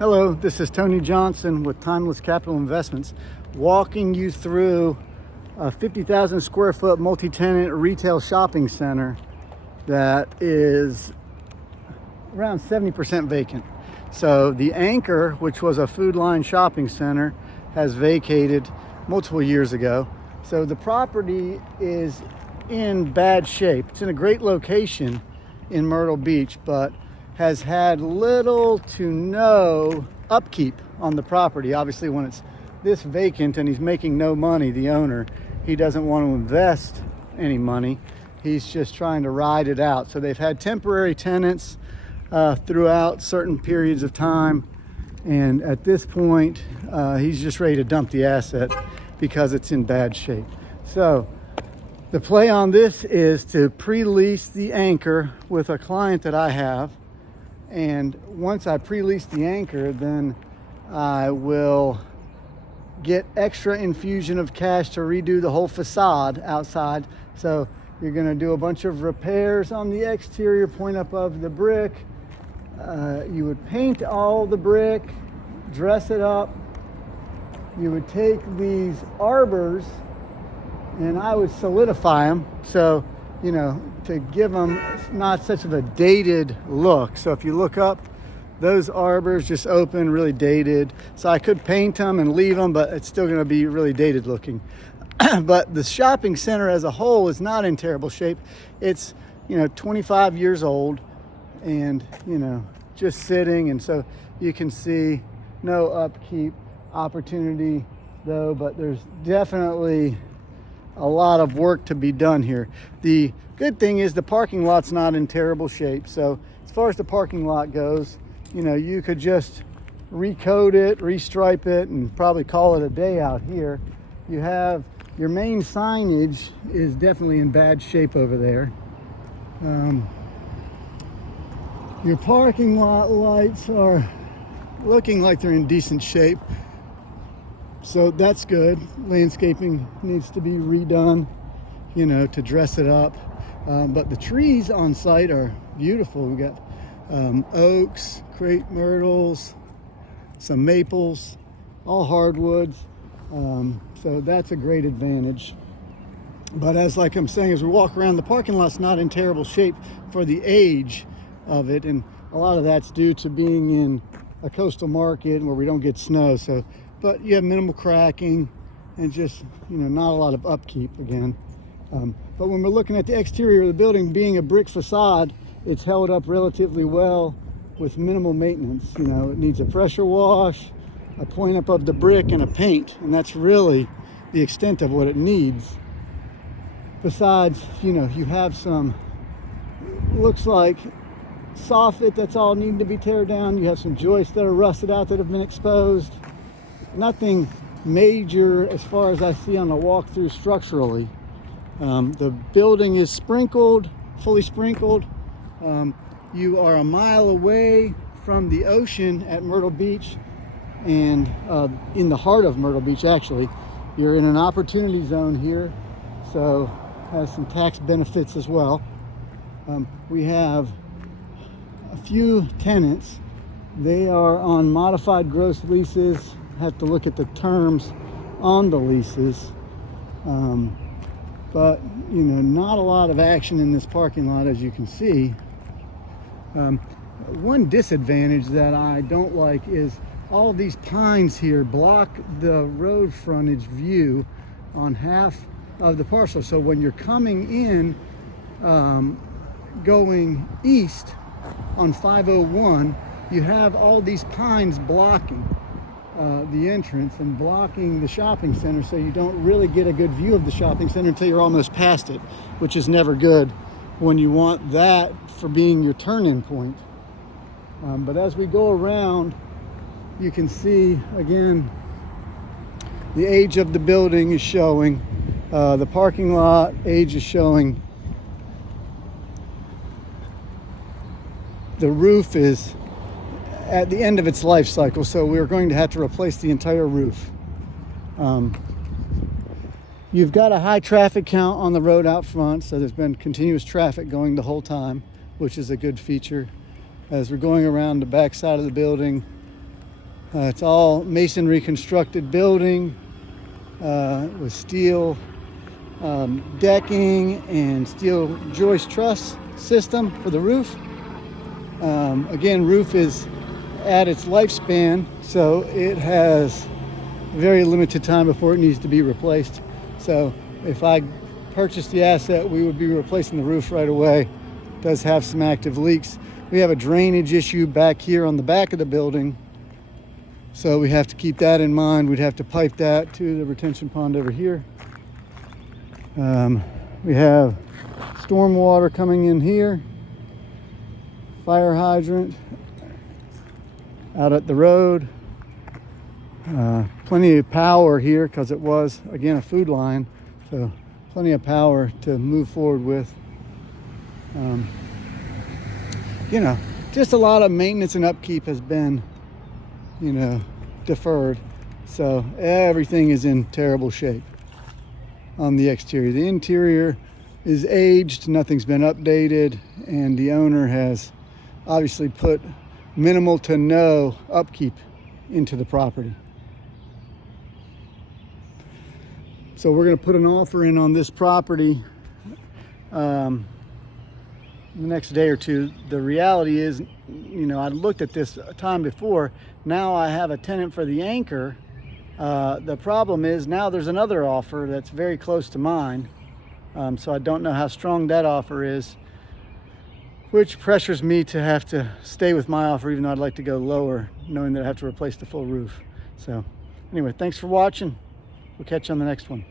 Hello, this is Tony Johnson with Timeless Capital Investments, walking you through a 50,000 square foot multi-tenant retail shopping center that is around 70% vacant. So the anchor, which was a Food Line shopping center, has vacated multiple years ago. So the property is in bad shape. It's in a great location in Myrtle Beach, but has had little to no upkeep on the property. Obviously, when it's this vacant and he's making no money, the owner, he doesn't want to invest any money. He's just trying to ride it out. So they've had temporary tenants throughout certain periods of time. And at this point, he's just ready to dump the asset because it's in bad shape. So the play on this is to pre-lease the anchor with a client that I have. And once I pre-lease the anchor, then I will get extra infusion of cash to redo the whole facade outside. So you're going to do a bunch of repairs on the exterior, point up of the brick. You would paint all the brick, dress it up. You would take these arbors and I would solidify them. So, you know, to give them not such of a dated look. So if you look up, those arbors just open, really dated. So I could paint them and leave them, but it's still going to be really dated looking. But the shopping center as a whole is not in terrible shape. It's, 25 years old and, just sitting. And so you can see no upkeep opportunity though, but there's definitely a lot of work to be done here. The good thing is the parking lot's not in terrible shape. So as far as the parking lot goes, you could just recoat it, restripe it, and probably call it a day out here. You have your main signage is definitely in bad shape over there. Your parking lot lights are looking like they're in decent shape. So that's good. Landscaping needs to be redone, to dress it up. But the trees on site are beautiful. We got oaks, crepe myrtles, some maples, all hardwoods. So that's a great advantage. But as I'm saying, as we walk around, the parking lot's not in terrible shape for the age of it. And a lot of that's due to being in a coastal market where we don't get snow. So, but you have minimal cracking and just, not a lot of upkeep again. But when we're looking at the exterior of the building, being a brick facade, it's held up relatively well with minimal maintenance. It needs a pressure wash, a point up of the brick, and a paint. And that's really the extent of what it needs. Besides, you have some, looks like soffit that's all needing to be teared down. You have some joists that are rusted out that have been exposed. Nothing major as far as I see on the walkthrough structurally. The building is sprinkled, fully sprinkled. You are a mile away from the ocean at Myrtle Beach, and in the heart of Myrtle Beach actually. You're in an opportunity zone here, so has some tax benefits as well. We have a few tenants. They are on modified gross leases. Have to look at the terms on the leases. But, not a lot of action in this parking lot, as you can see. One disadvantage that I don't like is all of these pines here block the road frontage view on half of the parcel. So when you're coming in, going east on 501, you have all these pines blocking the entrance and blocking the shopping center, so you don't really get a good view of the shopping center until you're almost past it, which is never good when you want that for being your turn-in point. But as we go around, you can see again the age of the building is showing. The parking lot age is showing. The roof is at the end of its life cycle, so we're going to have to replace the entire roof. You've got a high traffic count on the road out front, so there's been continuous traffic going the whole time, which is a good feature. As we're going around the back side of the building, It's all masonry constructed building with steel decking and steel joist truss system for the roof. Again, roof is at its lifespan, so it has very limited time before it needs to be replaced. So if I purchased the asset, we would be replacing the roof right away. It does have some active leaks. We have a drainage issue back here on the back of the building, so we have to keep that in mind. We'd have to pipe that to the retention pond over here. We have storm water coming in here, fire hydrant out at the road, plenty of power here because it was, again, a food line, so plenty of power to move forward with. You know, just a lot of maintenance and upkeep has been, you know, deferred, so everything is in terrible shape on the exterior. The interior is aged, nothing's been updated, and the owner has obviously put minimal to no upkeep into the property. So we're going to put an offer in on this property the next day or two. The reality is, you know, I looked at this a time before. Now I have a tenant for the anchor. The problem is now there's another offer that's very close to mine. So I don't know how strong that offer is, which pressures me to have to stay with my offer, even though I'd like to go lower, knowing that I have to replace the full roof. So anyway, thanks for watching. We'll catch you on the next one.